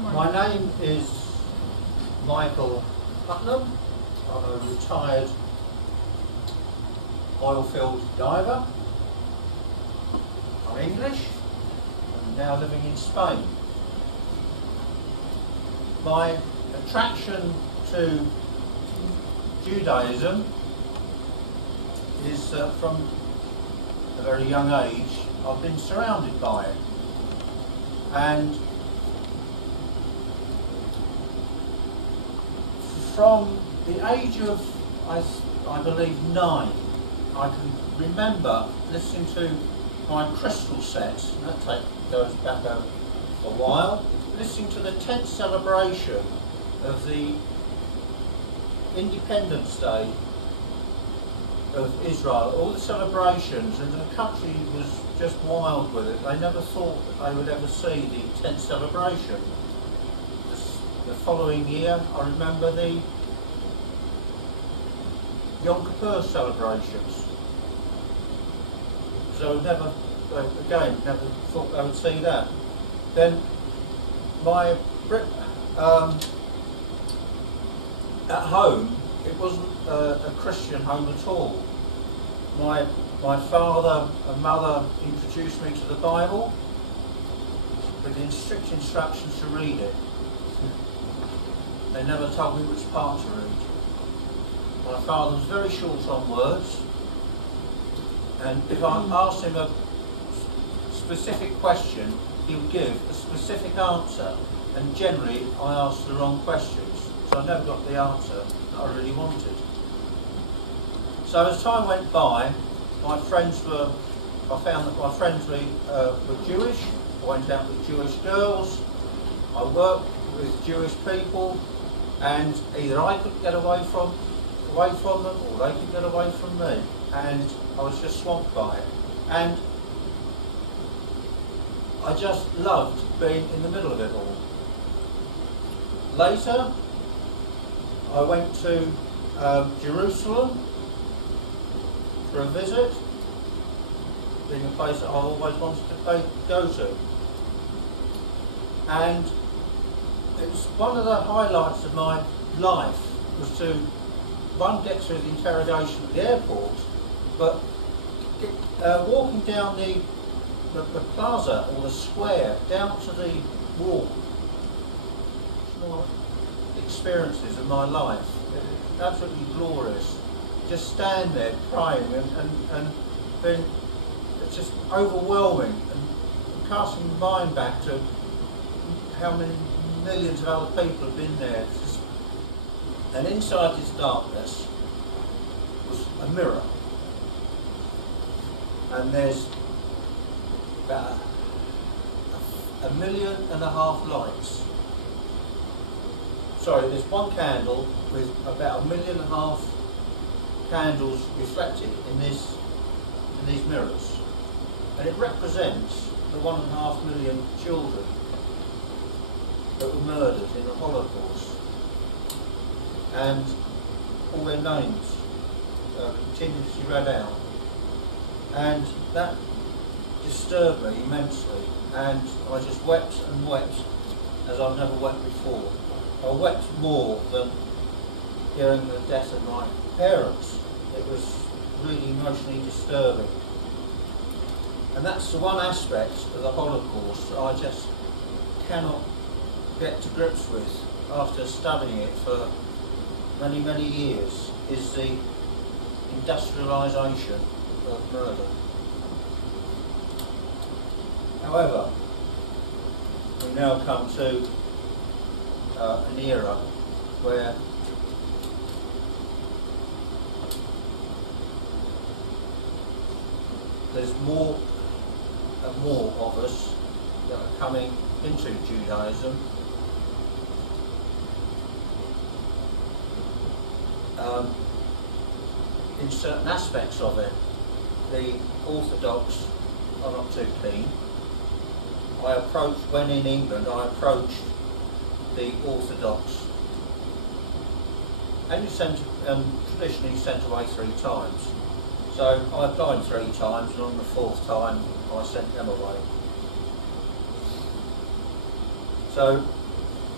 My name is Michael Putnam. I'm a retired oilfield diver. I'm English. I'm now living in Spain. My attraction to Judaism is from a very young age. I've been surrounded by it, and from the age of I believe 9, I can remember listening to my crystal sets. That goes back a while. Listening to the 10th celebration of the Independence Day of Israel, all the celebrations, and the country was just wild with it. They never thought that they would ever see the 10th celebration. The following year, I remember the Yom Kippur celebrations. So never thought they would see that. Then at home, it wasn't a Christian home at all. My father and mother introduced me to the Bible with strict instructions to read it. They never told me which part to read. My father was very short on words, and if I asked him a specific question, he would give a specific answer, and generally I asked the wrong questions, so I never got the answer that I really wanted. So as time went by, I found that my friends were Jewish. I went out with Jewish girls. I worked with Jewish people, and either I could get away from them, or they could get away from me. And I was just swamped by it. And I just loved being in the middle of it all. Later, I went to Jerusalem for a visit, being a place that I've always wanted to go to. And it was one of the highlights of my life was to, one, get through the interrogation at the airport, but walking down the plaza or the square down to the wall. More experiences of my life. It's absolutely glorious. Just stand there praying and being, it's just overwhelming, and casting the mind back to how many millions of other people have been there. It's just, and inside this darkness was a mirror, and there's about 1.5 million lights. Sorry, there's one candle with about 1.5 million candles reflected in these mirrors, and it represents the 1.5 million children that were murdered in the Holocaust, and all their names continuously read out, and that disturbed me immensely, and I just wept and wept as I've never wept before. I wept more than hearing the death of my parents. It was really emotionally disturbing. And that's the one aspect of the Holocaust that I just cannot get to grips with after studying it for many, many years, is the industrialisation of murder. However, we now come to an era where there's more and more of us that are coming into Judaism. In certain aspects of it, the Orthodox are not too keen. When in England, I approached the Orthodox, and traditionally sent away 3 times. So I applied 3 times, and on the 4th time I sent them away. So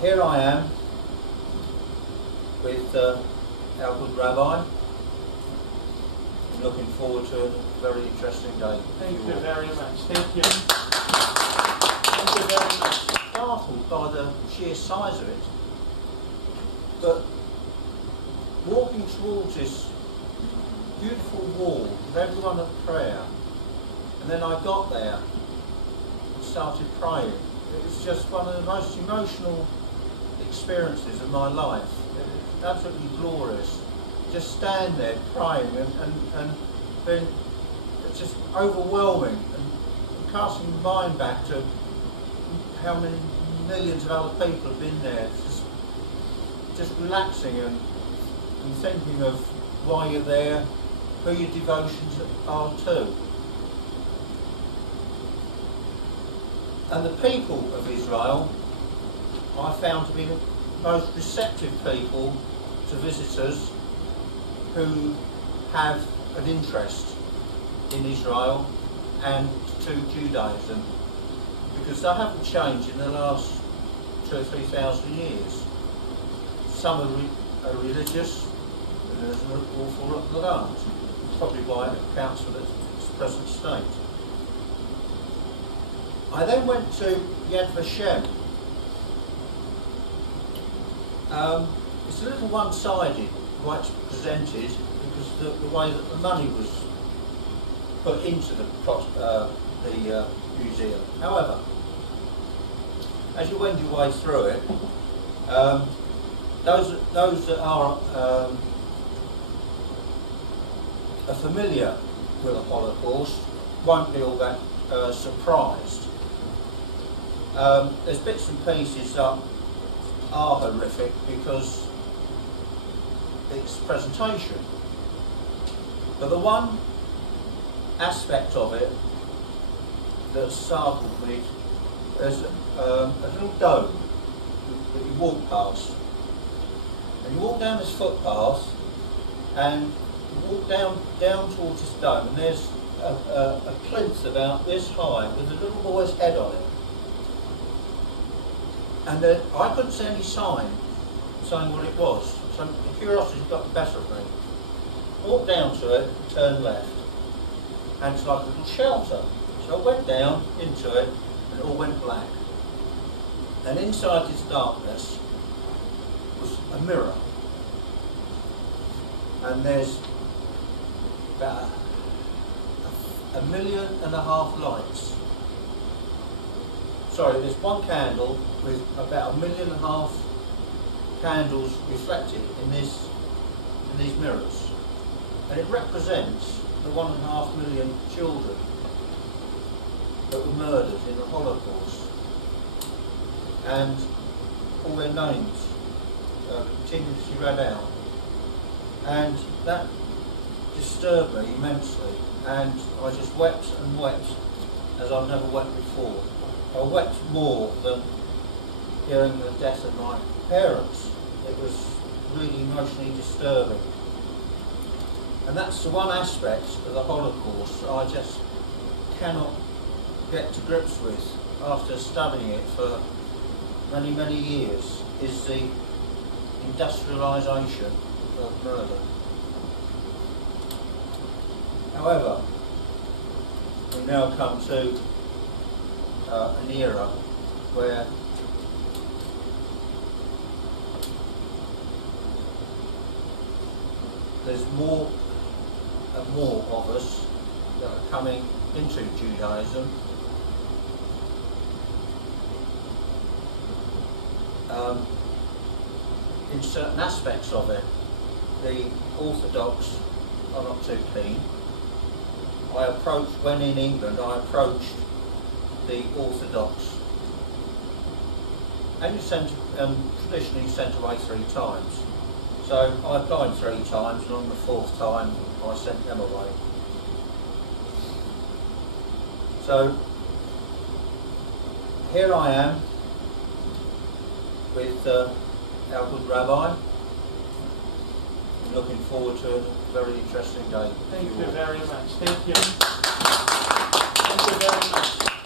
here I am with our good Rabbi. I'm looking forward to a very interesting day. Thank you very much. Thank you. Thank you very much. Startled by the sheer size of it, but walking towards this beautiful wall with everyone at prayer, and then I got there and started praying. It was just one of the most emotional experiences of my life. It was absolutely glorious. Just stand there praying and being just overwhelming and casting your mind back to how many millions of other people have been there, just relaxing and thinking of why you're there, who your devotions are to. And the people of Israel I found to be the most receptive people to visitors who have an interest in Israel and to Judaism, because they haven't changed in the last 2,000 or 3,000 years. Some are religious, and there's an awful lot that aren't. Probably why it accounts for its present state. I then went to Yad Vashem. It's a little one-sided, the way it's presented, because the way that the money was put into the museum. However, as you wend your way through it, those that are familiar with the Holocaust won't be all that surprised. There's bits and pieces that are horrific because it's presentation. But the one aspect of it that startled me, there's a little dome that you walk past. And you walk down this footpath and you walk down towards this dome, and there's a plinth about this high with a little boy's head on it. And I couldn't see any sign saying what it was, so the curiosity got the better of me. Walked down to it, turned left, and it's like a little shelter. So I went down into it, and it all went black. And inside this darkness was a mirror. And there's about 1.5 million lights. Sorry, there's one candle with about 1.5 million candles reflected in these mirrors, and it represents the 1.5 million children that were murdered in the Holocaust, and all their names continuously read out, and that disturbed me immensely, and I just wept and wept as I've never wept before. I wept more than hearing the death of my parents. It was really emotionally disturbing. And that's the one aspect of the Holocaust I just cannot get to grips with after studying it for many, many years, is the industrialisation of murder. However, we now come to an era where there's more and more of us that are coming into Judaism. In certain aspects of it, the Orthodox are not too keen. When in England, I approached the Orthodox, and traditionally sent away 3 times. So I applied 3 times, and on the 4th time I sent them away. So here I am with our good Rabbi. I'm looking forward to a very interesting day. Thank you very much. Thank you. Thank you very much.